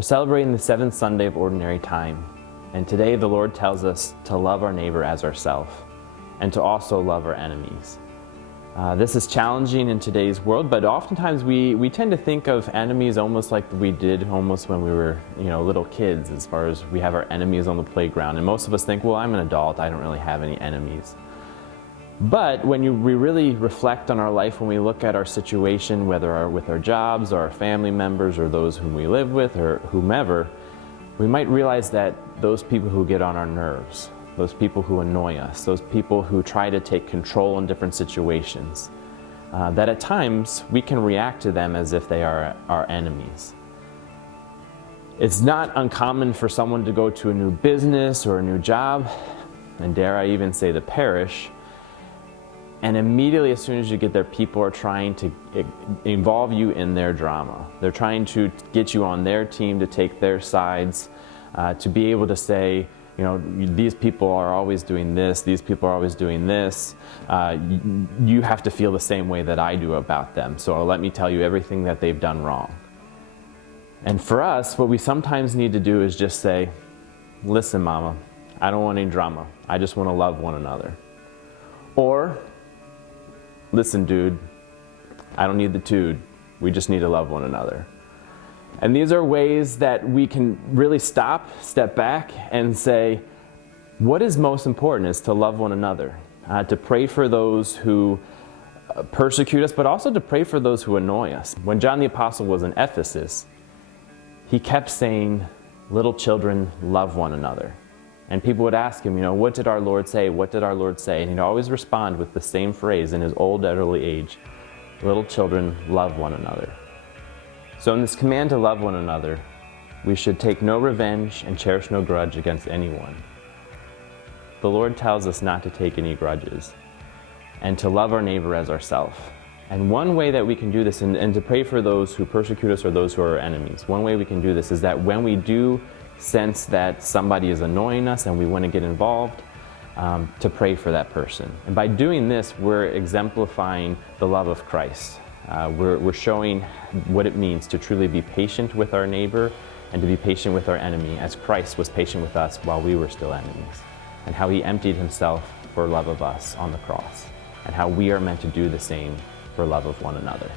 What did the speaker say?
We're celebrating the seventh Sunday of Ordinary Time, and today the Lord tells us to love our neighbor as ourselves, and to also love our enemies. This is challenging in today's world, but oftentimes we tend to think of enemies almost like we did almost when we were little kids, as far as we have our enemies on the playground. And most of us think, well, I'm an adult, I don't really have any enemies. But when we really reflect on our life, when we look at our situation, whether with our jobs or our family members or those whom we live with or whomever, we might realize that those people who get on our nerves, those people who annoy us, those people who try to take control in different situations, that at times we can react to them as if they are our enemies. It's not uncommon for someone to go to a new business or a new job, and dare I even say the parish, and immediately as soon as you get there, people are trying to involve you in their drama. They're trying to get you on their team, to take their sides, to be able to say, these people are always doing this, these people are always doing this. You have to feel the same way that I do about them, so let me tell you everything that they've done wrong. And for us, what we sometimes need to do is just say, listen, mama, I don't want any drama. I just want to love one another. Or, listen, dude, I don't need the dude. We just need to love one another. And these are ways that we can really step back and say, what is most important is to love one another, to pray for those who persecute us, but also to pray for those who annoy us. When John the Apostle was in Ephesus, he kept saying, little children, love one another. And people would ask him, what did our Lord say? What did our Lord say? And he'd always respond with the same phrase in his old elderly age, little children, love one another. So in this command to love one another, we should take no revenge and cherish no grudge against anyone. The Lord tells us not to take any grudges and to love our neighbor as ourselves. And one way that we can do this, and to pray for those who persecute us or those who are our enemies, one way we can do this is that when we do sense that somebody is annoying us and we want to get involved, to pray for that person. And by doing this, we're exemplifying the love of Christ. We're showing what it means to truly be patient with our neighbor and to be patient with our enemy, as Christ was patient with us while we were still enemies, and how he emptied himself for love of us on the cross, and how we are meant to do the same for love of one another.